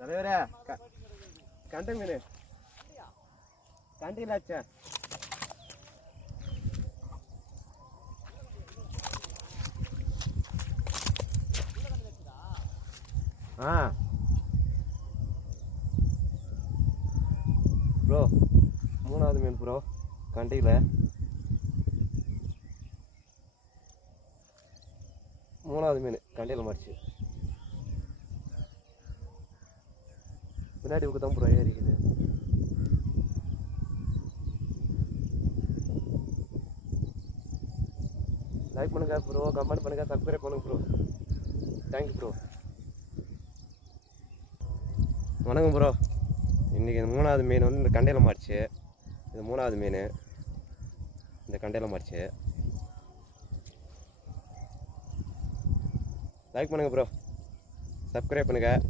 தலைவரே கண்டை மீன் கண்டிலாச்சா ப்ரோ மூணாவது மீன் ப்ரோ கண்டியில் மூணாவது மீன் கண்டியில் மாறிச்சு பின்னாடி பக்கம் தான் ப்ரோ ஏறிக்குது லைக் பண்ணுங்க ப்ரோ கமெண்ட் பண்ணுங்க சப்ஸ்கிரைப் பண்ணுங்க ப்ரோ தேங்க்யூ ப்ரோ வணக்கம் ப்ரோ இன்றைக்கி மூணாவது மீன் வந்து இந்த கண்டையில் மாறிச்சு இது மூணாவது மீன் இந்த கண்டையில் மாறிச்சு லைக் பண்ணுங்கள் ப்ரோ சப்ஸ்கிரைப் பண்ணுங்கள்